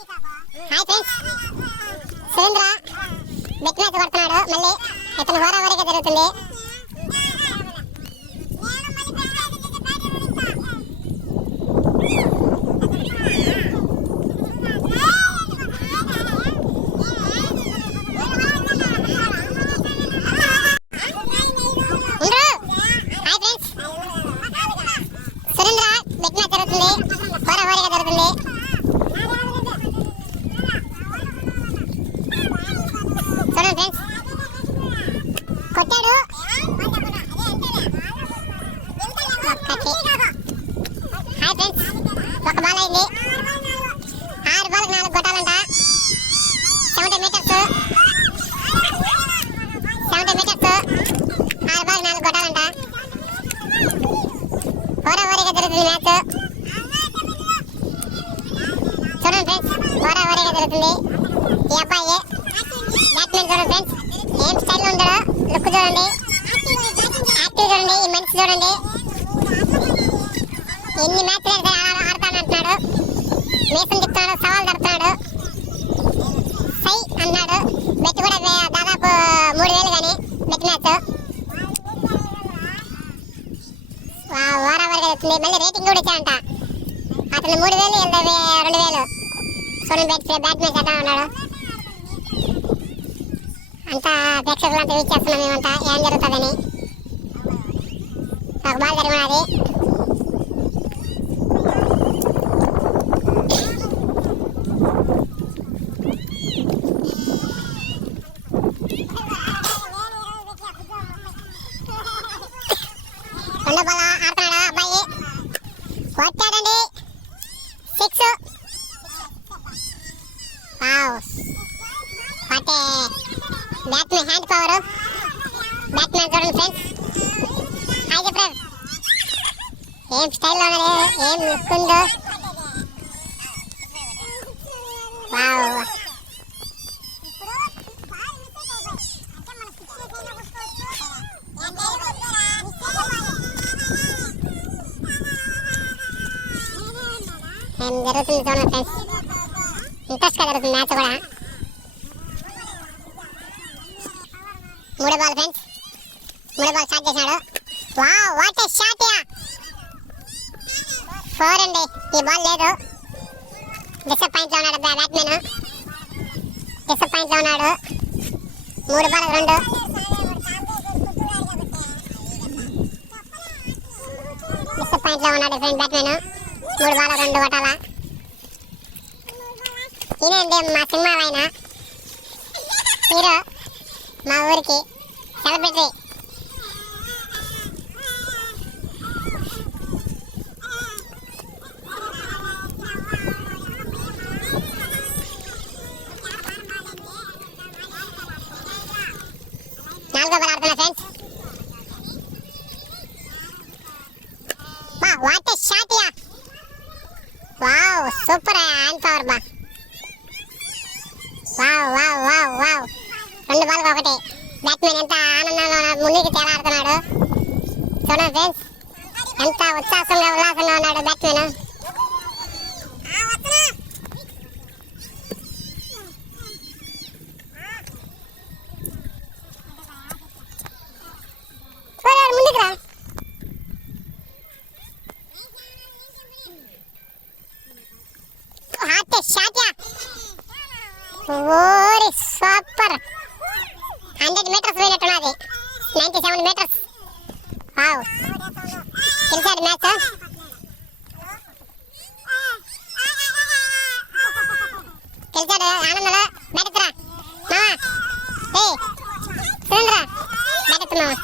Hi friends, Surendra bet match కొడుతున్నాడు. మళ్ళీ ఇతను హోరాహోరీగా జరుగుతుంది. కొట్టాడు హాయ్ ఫ్రెండ్స్, ఒక బాల్ అయింది. 6 బాల్కి 4 కొట్టాలంట. 70 మీటర్స్ 6 బాల్కి 4 కొట్టాలంట. హోరాహోరీగా జరుగుతుంది మ్యాచ్. చూడండి ఫ్రెండ్స్, హోరాహోరీగా జరుగుతుంది. ఈ అబ్బాయి బ్యాట్స్మెన్ చూడండి ఫ్రెండ్స్, ఏం స్టైల్ ఉంటాడో. లుక్ చూడండి, యాక్టివ్ చూడండి, ఈ మనిషి చూడండి. ఎన్ని మ్యాచ్లు ఆడతానంటున్నాడు. మేసం చెప్తున్నాడు, సవాల్ జరుపుతున్నాడు. సై అన్నాడు. బెట్ కూడా దాదాపు 3000 కానీ బెట్ మ్యాచ్ వారావారిగా వస్తుంది. మళ్ళీ రేటింగ్ కూడా ఇచ్చాడంట. అతను 3000 2000. చూడండి బ్యాట్ మ్యాచ్ ఎట్లా ఉన్నాడు. అంతా ప్రేక్షకులంతా వీక్షేస్తున్నాం. మేమంతా ఏం జరుగుతుందని. ఒక బాల్ జరిగినది. రెండో బాల్ ఆడుతున్నాడు అబ్బాయి. కొట్టాడండి 6. అంటే బ్యాట్మెన్ హ్యాండ్ పవర్. బ్యాట్మెన్ చూడండి ఫ్రెండ్స్. హాయ్ చెప్పారు, ఏం స్టైల్లో ఉన్నది, ఏం లుక్ ఉందో. వావ్, ఏం జరుగుతుంది చూడండి ఫ్రెండ్స్. ఇంట్రెస్ట్గా జరుగుతుంది మ్యాచ్ కూడా. 3 బాల్ ఫ్రెండ్స్, 3 బాల్ స్టార్ట్ చేశాడు. Wow, what a shot yeah. 4 అండి. ఈ బాల్ లేదు. డిసప్పాయింట్లో ఉన్నాడు బ్యాట్మెన్. డిసప్పాయింట్లో ఉన్నాడు. 3 బాల్ 2. డిసప్పాయింట్లో ఉన్నాడు ఫ్రెండ్ బ్యాట్మెన్. 3 బాల్ 2 కొట్టాలా. ఈయనండి మా సినిమా ఆయన హీరో, మా ఊరికి సెలబ్రిటీ. నాలుగో బాల్ ఆడుతున్నా ఫ్రెండ్స్. వాట్ ఏ షాట్ యా. వావ్, సూపర్ హ్యాండ్ పవర్ బా. Wow wow wow wow. 2 ball 1. Batsmen ఎంత ఆనందంగా ముందుకు తేడా ఆడుతున్నాడు. చూడండి ఫ్రెండ్స్, ఎంత ఉల్లాసంగా ఉన్నాడు బ్యాట్మెన్. ముందుకు రా. Hot shot yeah. ఓరి సూపర్. 100 మీటర్స్ పోయినట్టున్నది. 97 మీటర్స్. వావ్, గెలిచాడు మ్యాచ్. గెలిచాడు ఆనందంలో. బ్యాట్ ఎత్తురా మావా. ఏ సురేంద్ర, బ్యాట్ ఎత్తు మావా.